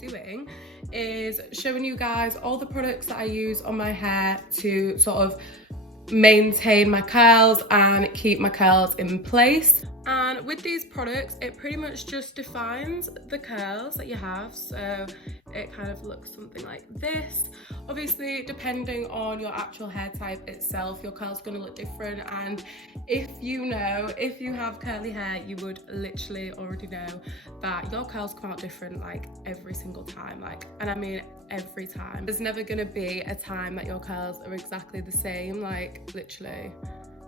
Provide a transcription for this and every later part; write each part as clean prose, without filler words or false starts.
doing is showing you guys all the products that I use on my hair to sort of maintain my curls and keep my curls in place. And with these products, it pretty much just defines the curls that you have. So it kind of looks something like this. Obviously, depending on your actual hair type itself, your curls going to look different. And if you have curly hair, you would literally already know that your curls come out different like every single time. And I mean every time. There's never going to be a time that your curls are exactly the same, like literally.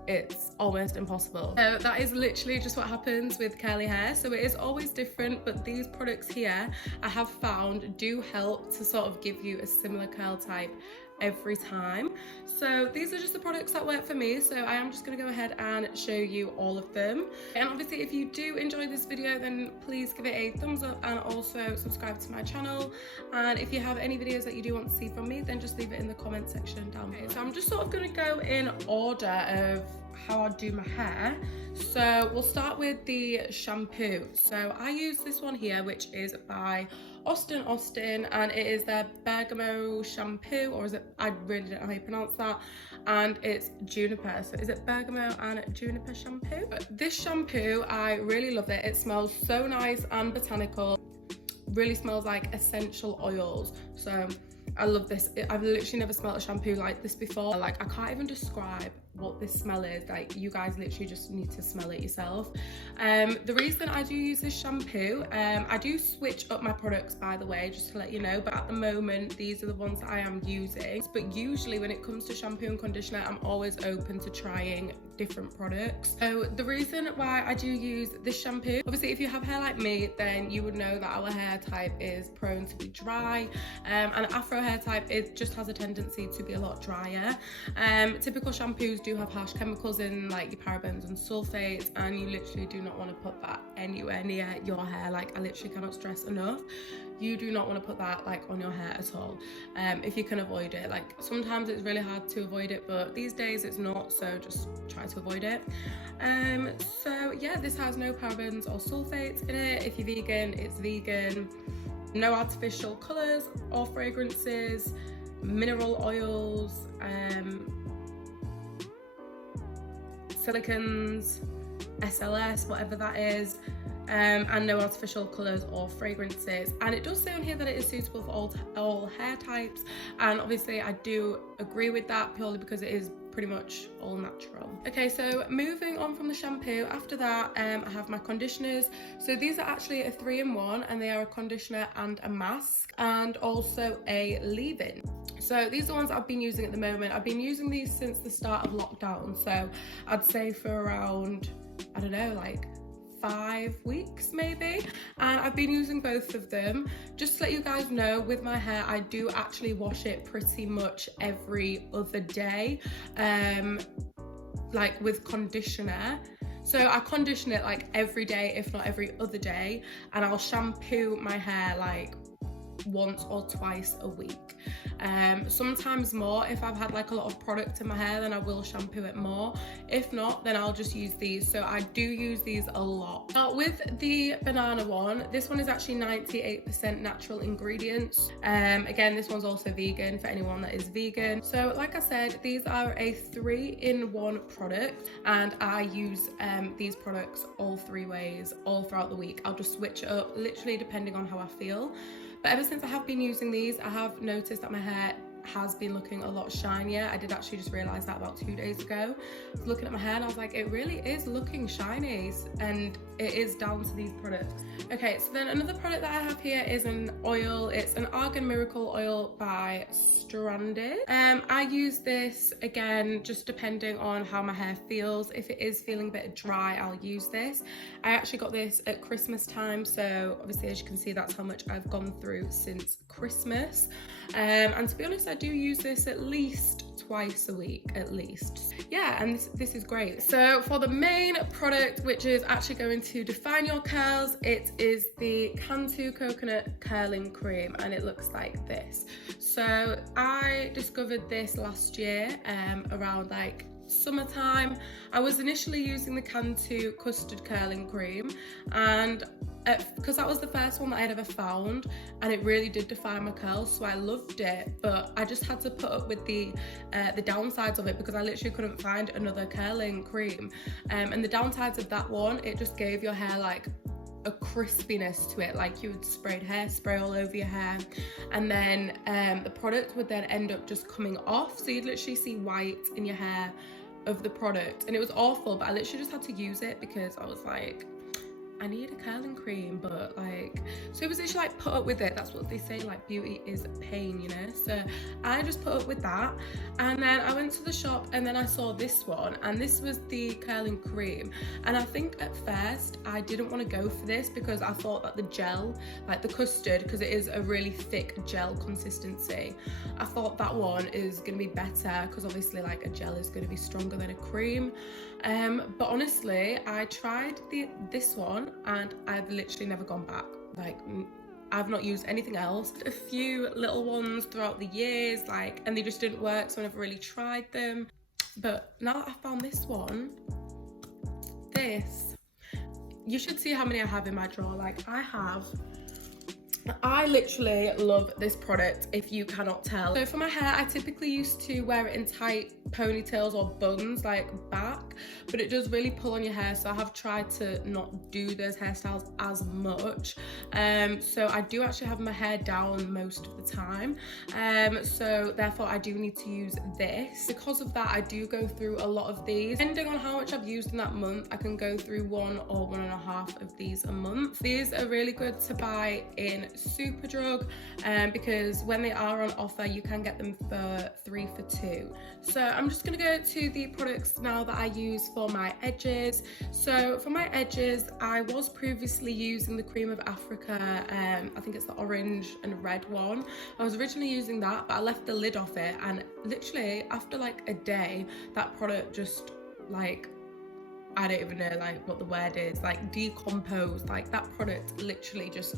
It's almost impossible. So that is literally just what happens with curly hair. So it is always different, but these products here I have found do help to sort of give you a similar curl type every time. So these are just the products that work for me, so I am just going to go ahead and show you all of them. And obviously if you do enjoy this video, then please give it a thumbs up and also subscribe to my channel. And if you have any videos that you do want to see from me, then just leave it in the comment section down below. So I'm just sort of going to go in order of how I do my hair. So we'll start with the shampoo. So I use this one here, which is by Austin, and it is their bergamot shampoo, or is it, I really don't know how you pronounce that, and it's juniper. So is it bergamot and juniper shampoo? But this shampoo, I really love it. It smells so nice and botanical, really smells like essential oils. So I love this. I've literally never smelled a shampoo like this before. Like, I can't even describe what this smell is. Like, you guys literally just need to smell it yourself. The reason I do use this shampoo, I do switch up my products, by the way, just to let you know, but at the moment these are the ones that I am using. But usually when it comes to shampoo and conditioner, I'm always open to trying different products. So the reason why I do use this shampoo, obviously if you have hair like me, then you would know that our hair type is prone to be dry, and Afro hair type, it just has a tendency to be a lot drier. Typical shampoos do have harsh chemicals in, like your parabens and sulfates, and you literally do not want to put that anywhere near your hair. Like, I literally cannot stress enough, you do not want to put that like on your hair at all, if you can avoid it. Like, sometimes it's really hard to avoid it, but these days it's not, so just try to avoid it. So yeah, this has no parabens or sulfates in it. If you're vegan, it's vegan. No artificial colours or fragrances, mineral oils, silicons, SLS, whatever that is, and no artificial colours or fragrances. And it does say on here that it is suitable for all hair types, and obviously I do agree with that, purely because it is pretty much all natural. Okay, so moving on from the shampoo, after that I have my conditioners. So these are actually a 3-in-1, and they are a conditioner and a mask, and also a leave-in. So these are the ones I've been using at the moment. I've been using these since the start of lockdown, so I'd say for around, I don't know, like 5 weeks maybe, and I've been using both of them. Just to let you guys know, with my hair, I do actually wash it pretty much every other day, like with conditioner. So I condition it like every day, if not every other day, and I'll shampoo my hair like once or twice a week. Sometimes more. If I've had like a lot of product in my hair, then I will shampoo it more. If not, then I'll just use these. So I do use these a lot. Now with the banana one, this one is actually 98% natural ingredients. Again, this one's also vegan for anyone that is vegan. So like I said, these are a 3-in-1 product, and I use these products all 3 ways all throughout the week. I'll just switch it up literally depending on how I feel. But ever since I have been using these, I have noticed that my hair has been looking a lot shinier. I did actually just realise that about 2 days ago. I was looking at my hair and I was like, it really is looking shiny, and it is down to these products. Okay, so then another product that I have here is an oil. It's an Argan Miracle Oil by Stranded. I use this, again, just depending on how my hair feels. If it is feeling a bit dry, I'll use this. I actually got this at Christmas time, so obviously as you can see, that's how much I've gone through since Christmas. And to be honest, I do use this at least twice a week, at least. Yeah, and this is great. So for the main product, which is actually going to define your curls, it is the Cantu Coconut Curling Cream, and it looks like this. So I discovered this last year, around like summertime. I was initially using the Cantu custard curling cream, and because that was the first one that I'd ever found, and it really did define my curls, so I loved it. But I just had to put up with the downsides of it, because I literally couldn't find another curling cream. And the downsides of that one, it just gave your hair like a crispiness to it, like you had sprayed hairspray all over your hair, and then the product would then end up just coming off, so you'd literally see white in your hair of the product, and it was awful. But I literally just had to use it because I was like, I need a curling cream. But like, so it was literally like, put up with it. That's what they say, like beauty is pain, you know. So I just put up with that, and then I went to the shop, and then I saw this one, and this was the curling cream. And I think at first I didn't want to go for this because I thought that the gel, like the custard, because it is a really thick gel consistency, I thought that one is going to be better, because obviously like a gel is going to be stronger than a cream. But honestly, I tried this one, and I've literally never gone back. Like, I've not used anything else. A few little ones throughout the years, like, and they just didn't work, so I never really tried them. But now that I found this one, you should see how many I have in my drawer. Like, I literally love this product, if you cannot tell. So for my hair, I typically used to wear it in tight ponytails or buns, like back, but it does really pull on your hair, so I have tried to not do those hairstyles as much. So I do actually have my hair down most of the time, so therefore I do need to use this. Because of that, I do go through a lot of these. Depending on how much I've used in that month, I can go through 1 or 1.5 of these a month. These are really good to buy in Superdrug, because when they are on offer, you can get them for 3 for 2. So I'm just gonna go to the products now that I use for my edges. So for my edges, I was previously using the Cream of Africa, I think it's the orange and red one. I was originally using that, but I left the lid off it, and literally after like a day, that product just like, I don't even know like what the word is, like decomposed. Like that product literally just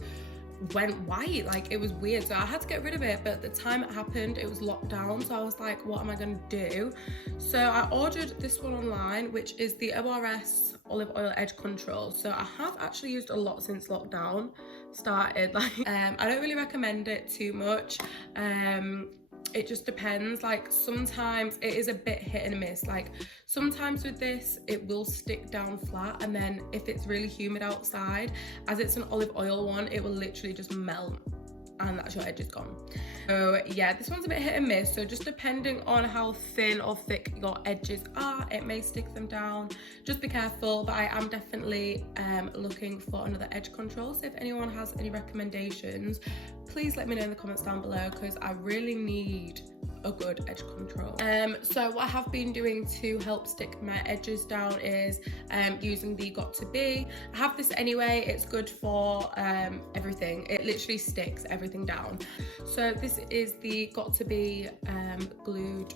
went white. Like, it was weird, so I had to get rid of it. But at the time it happened, it was locked down, so I was like, what am I gonna do? So I ordered this one online, which is the ORS Olive Oil Edge Control. So I have actually used a lot since lockdown started. Like, I don't really recommend it too much. It just depends. Like, sometimes it is a bit hit and miss. Like, sometimes with this, it will stick down flat, and then if it's really humid outside, as it's an olive oil one, it will literally just melt, and that's your edges gone. So yeah, this one's a bit hit and miss, so just depending on how thin or thick your edges are, it may stick them down. Just be careful. But I am definitely looking for another edge control, so if anyone has any recommendations, please let me know in the comments down below, because I really need a good edge control. So what I have been doing to help stick my edges down is using the Got To Be. I have this anyway, it's good for everything. It literally sticks everything down. So this is the Got To Be glued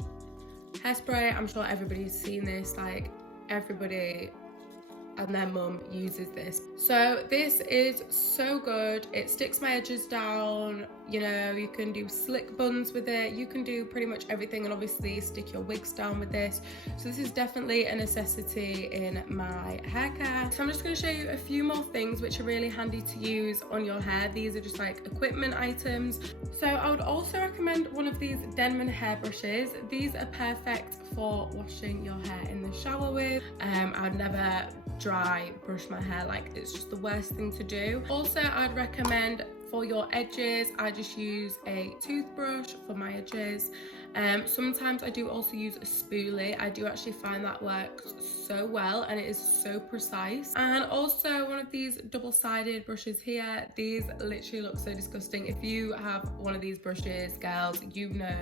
hairspray. I'm sure everybody's seen this, like everybody and their mum uses this. So this is so good. It sticks my edges down. You know, you can do slick buns with it, you can do pretty much everything, and obviously stick your wigs down with this. So this is definitely a necessity in my hair care. So I'm just going to show you a few more things which are really handy to use on your hair. These are just like equipment items. So I would also recommend one of these Denman hairbrushes. These are perfect for washing your hair in the shower with. I'd never dry brush my hair, like it's just the worst thing to do. Also, I'd recommend for your edges, I just use a toothbrush for my edges. Sometimes I do also use a spoolie. I do actually find that works so well, and it is so precise. And also one of these double-sided brushes here. These literally look so disgusting. If you have one of these brushes, girls, you know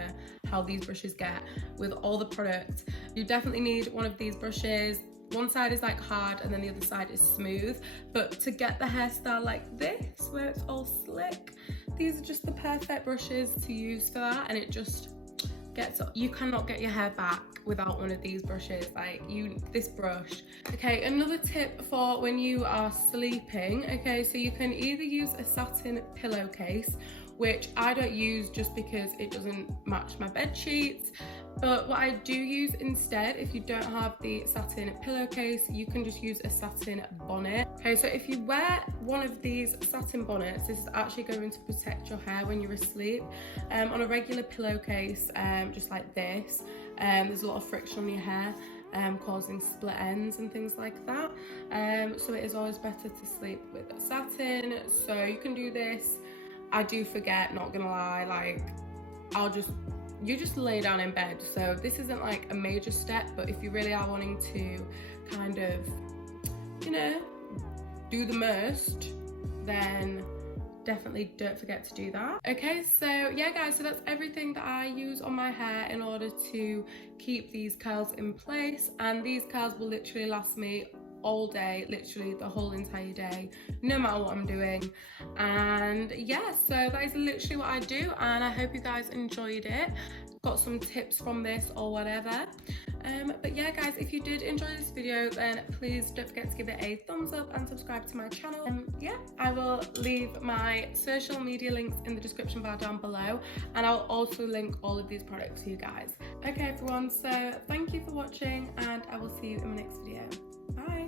how these brushes get with all the products. You definitely need one of these brushes. One side is like hard and then the other side is smooth, but to get the hairstyle like this where it's all slick, these are just the perfect brushes to use for that. And it just gets, you cannot get your hair back without one of these brushes. Like, this brush. Okay, another tip for when you are sleeping. Okay, so you can either use a satin pillowcase, which I don't use just because it doesn't match my bed sheets. But what I do use instead, if you don't have the satin pillowcase, you can just use a satin bonnet. Okay, so if you wear one of these satin bonnets, this is actually going to protect your hair when you're asleep. On a regular pillowcase, just like this, there's a lot of friction on your hair, causing split ends and things like that. So it is always better to sleep with satin. So you can do this. I do forget, not gonna lie, like you just lay down in bed. So this isn't like a major step, but if you really are wanting to kind of, you know, do the most, then definitely don't forget to do that. Okay, so yeah guys, so that's everything that I use on my hair in order to keep these curls in place, and these curls will literally last me all day, literally the whole entire day, no matter what I'm doing. And yeah, so that is literally what I do, and I hope you guys enjoyed it, got some tips from this or whatever. But yeah guys, if you did enjoy this video, then please don't forget to give it a thumbs up and subscribe to my channel. Yeah, I will leave my social media links in the description bar down below, and I'll also link all of these products for you guys. Okay everyone, so thank you for watching, and I will see you in my next video. Bye.